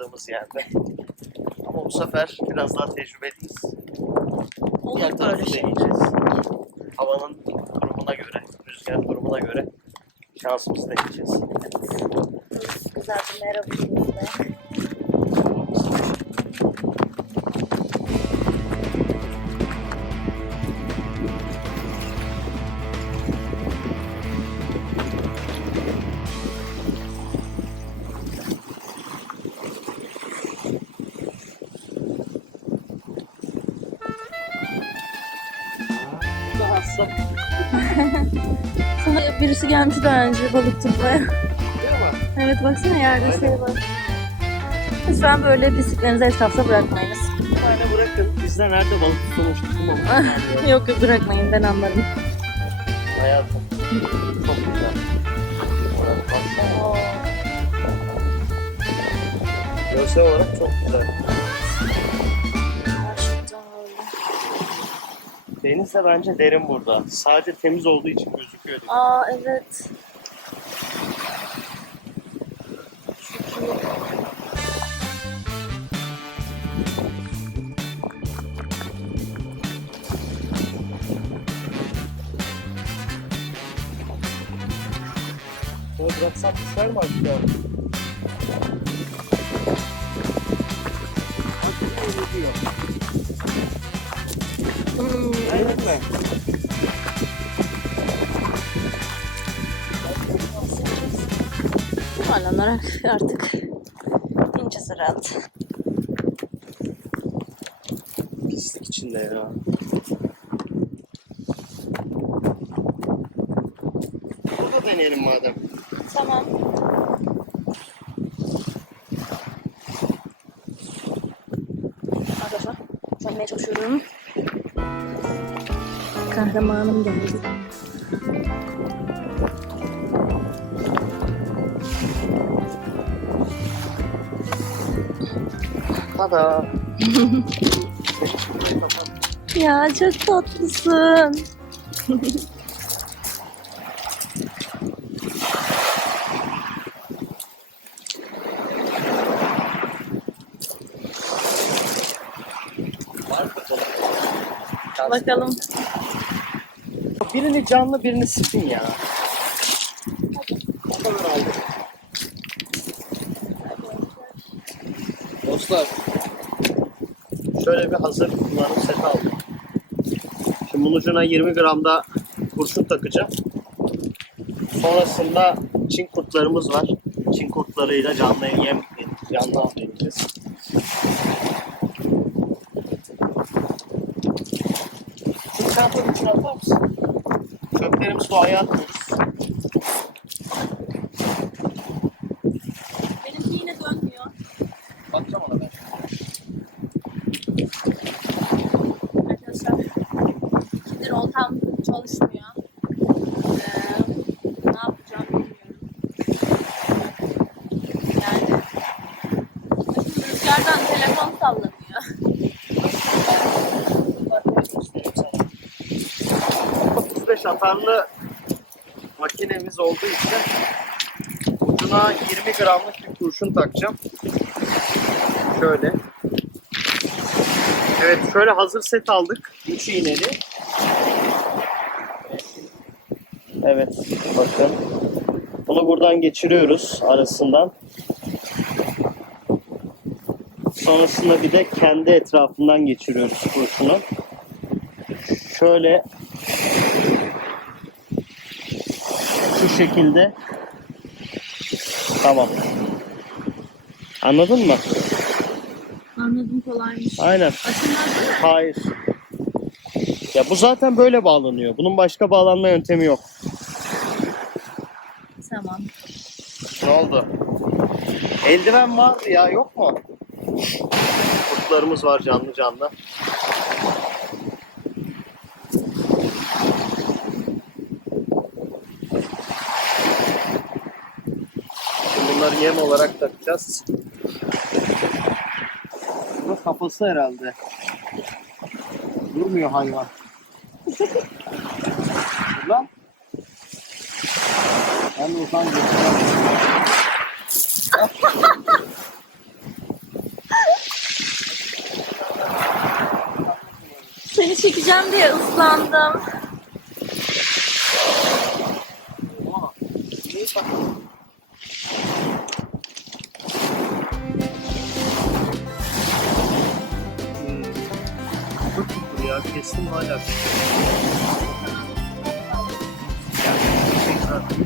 taktırdığımız yerde. Ama bu sefer biraz daha tecrübeliyiz. Olur böyle şey. deneyeceğiz. Havanın durumuna göre, rüzgar durumuna göre şansımızı deneyeceğiz. Güzel bir merhaba hasta. Sana birisi gelmiş daha önce balık tutmaya. Evet baksana yerde şey var. Lütfen böyle pisliklerinizi etrafta bırakmayınız. Bir tane bırakın. Bizde nerede balık tutulmuş tutulmamış. yok yok bırakmayın ben anlarım. Hayatım. Çok güzel. Görsel olarak çok güzel. Deniz de bence derin burada. Sadece temiz olduğu için gözüküyor. diye. Aa evet. Çok iyi. Şöyle bıraksam düşer mi aşağı? Öyle diyor. Hmm, mi? Yuvarlanarak artık ince rahat. Pislik içinde ya. Burada deneyelim madem. Tamam. Arkadaşlar sanmaya çalışıyorum. Kahramanım geldi. Tada. Ya çok tatlısın. Bakalım. Birini canlı birini spin ya. O kadar aldık. Dostlar. Şöyle bir hazır kullanım seti aldım. Şimdi bunun ucuna 20 gramda kurşun takacağım. Sonrasında Çin kurtlarımız var. Çin kurtlarıyla canlı yem canlı av deneyeceğiz. Şunu çantanın içine atar mısın? Çöplerimizi doğaya atmıyoruz. Benimki yine dönmüyor. Bakacağım ona ben. Arkadaşlar ikidir oltam çalışmıyor. Ee, ne yapacağım bilmiyorum. Yani şimdi rüzgardan telefon sallanıyor. 35 atarlı makinemiz olduğu için ucuna 20 gramlık bir kurşun takacağım. Şöyle. Evet şöyle hazır set aldık. 3 iğneli. Evet bakın. Bunu buradan geçiriyoruz arasından. Sonrasında bir de kendi etrafından geçiriyoruz kurşunu. Şöyle şu şekilde tamam. Anladın mı? Anladım kolaymış. Aynen. Mi? Hayır. Ya bu zaten böyle bağlanıyor. Bunun başka bağlanma yöntemi yok. Tamam. Ne oldu? Eldiven vardı ya yok mu? Kurtlarımız var canlı canlı. Bunları yem olarak takacağız. Bu kafası herhalde. Durmuyor hayvan. Lan. Ben Ozan Seni çekeceğim diye ıslandım. Kestim hala. Yani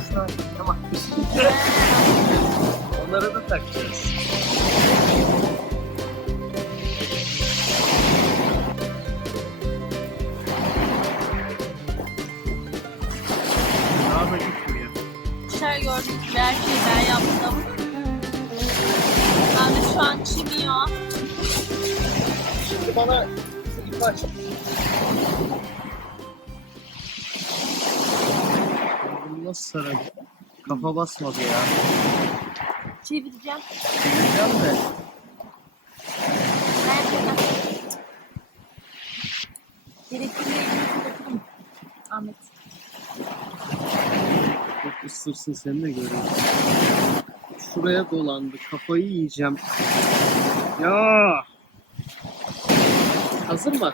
şey. Tamam. Onlara da takacağız. Daha da gitmiyor. Dışarı gördüğünüz gibi her şeyi ben yaptım. Ben de şu an çimiyor. Şimdi bana ip aç. Saracağım? Kafa basmadı ya. Çevireceğim. Çevireceğim de. Ben. Gerektiğinde bırakırım. Ahmet. Çok ısırsın seni de görüyorum. Şuraya dolandı. Kafayı yiyeceğim. Ya. Hazır mı?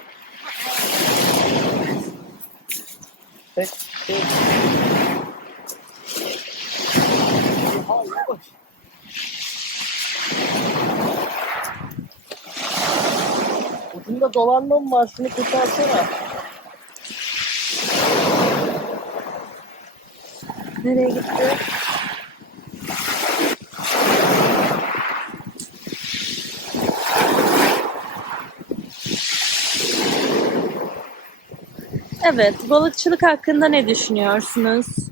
Tek, Ucunda dolanma mı var? Şunu kurtarsana. Nereye gitti? Evet, balıkçılık hakkında ne düşünüyorsunuz?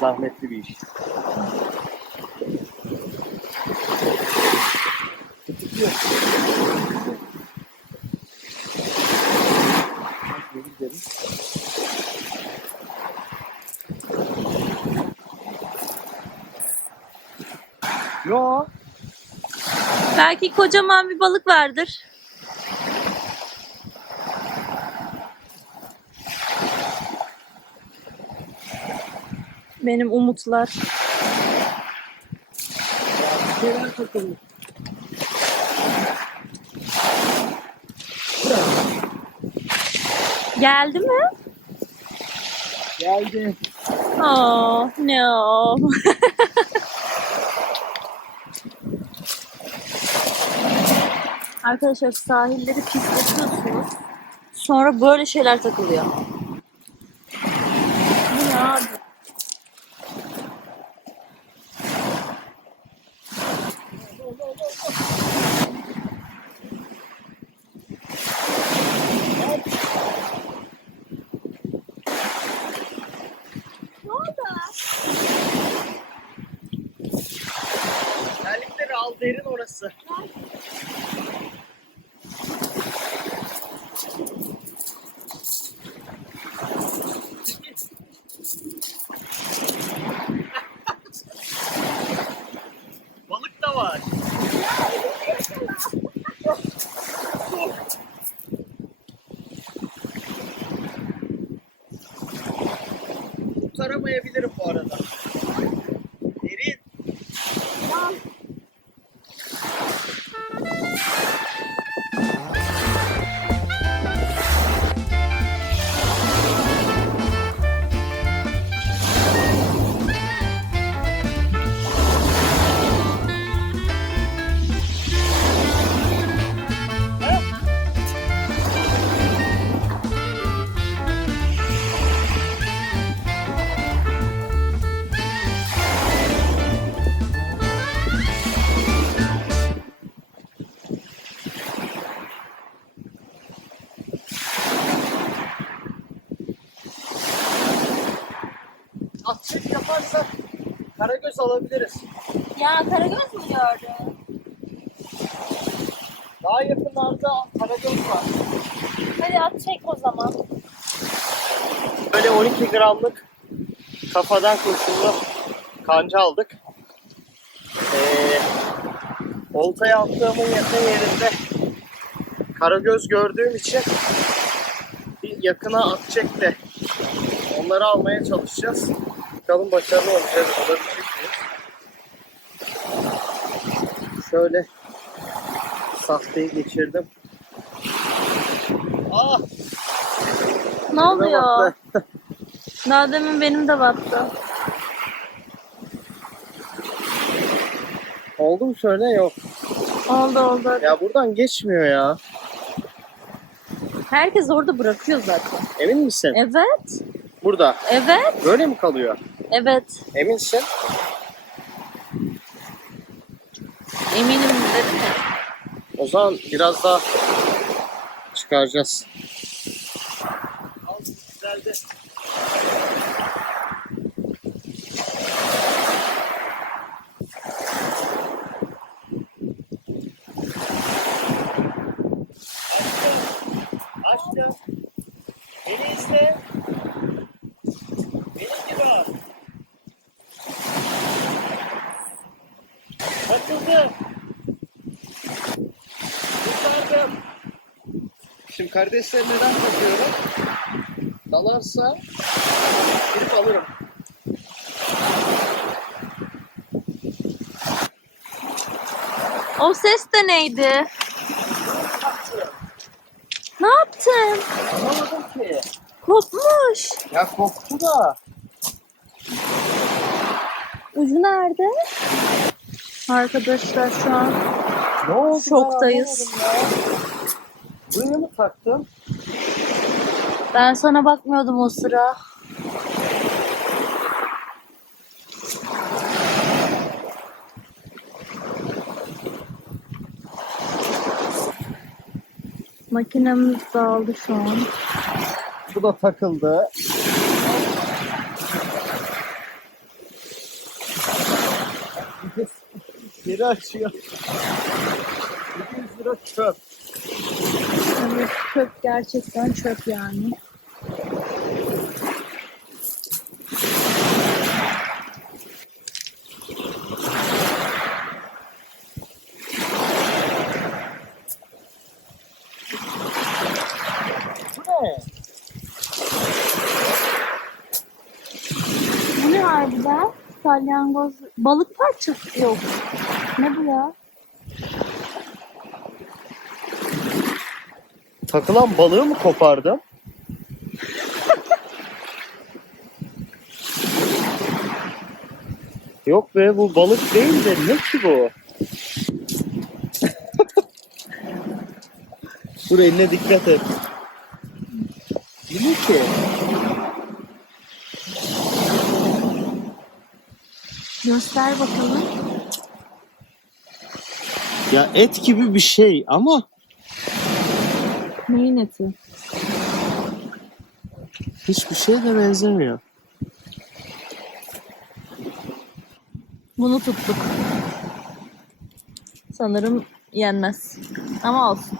Zahmetli bir iş. Gidelim. Yo. Belki kocaman bir balık vardır. Benim umutlar. Şeyler takılmış. Geldi mi? Geldi. Oh no. Arkadaşlar sahilleri pisletiyorsunuz. Sonra böyle şeyler takılıyor. Karagöz alabiliriz. Ya karagöz mü gördün? Daha yakınlarda karagöz var. Hadi at çek o zaman. Böyle 12 gramlık kafadan kurşunlu kanca aldık. Ee, oltaya attığımın yakın yerinde karagöz gördüğüm için bir yakına at çek de onları almaya çalışacağız. Bakalım başarılı olacağız. Olabilecek Şöyle sahteyi geçirdim. Ah! Ne oluyor? Daha demin benim de battı. Oldu mu şöyle? Yok. Oldu oldu. Ya buradan geçmiyor ya. Herkes orada bırakıyor zaten. Emin misin? Evet. Burada. Evet. Böyle mi kalıyor? Evet. Eminsin? Eminim dedim ya. O zaman biraz daha çıkaracağız. Güzeldi. Kurtardım. Şimdi kardeşler neden takıyorum? Dalarsa girip alırım. O ses de neydi? Ne yaptın? Anlamadım ki. Kopmuş. Ya koptu da. Ucu nerede? Arkadaşlar şu an Ne oldu? Şoktayız. Buraya mı taktım? ben sana bakmıyordum o sıra. Makinemiz dağıldı şu an. Bu da takıldı. Geri açıyor. 200 lira çöp. Evet, çöp gerçekten çöp yani. Bu ne? Ne harbiden? Salyangoz, balık parçası yok. Ne bu ya? Takılan balığı mı kopardım? Yok be bu balık değil de ne ki bu? Dur eline dikkat et. Ne ki? Göster bakalım. Ya et gibi bir şey ama Neyin eti? hiçbir şeye de benzemiyor. Bunu tuttuk. Sanırım yenmez. Ama olsun.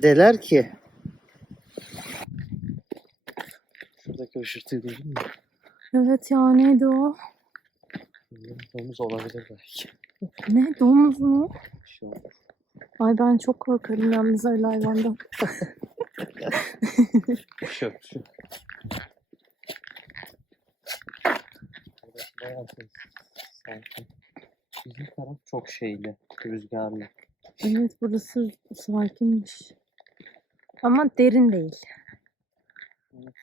E, Deler ki. Şuradaki ışırtıyı duydun mu? Evet ya neydi o? Domuz olabilir belki. Ne? Domuz mu? Bir şey olur. Ay ben çok korkarım yalnız öyle hayvandan. Bayağı şey, sakin. Bizim taraf çok şeyli, rüzgarlı. Evet burası sakinmiş. Ama derin değil. Evet.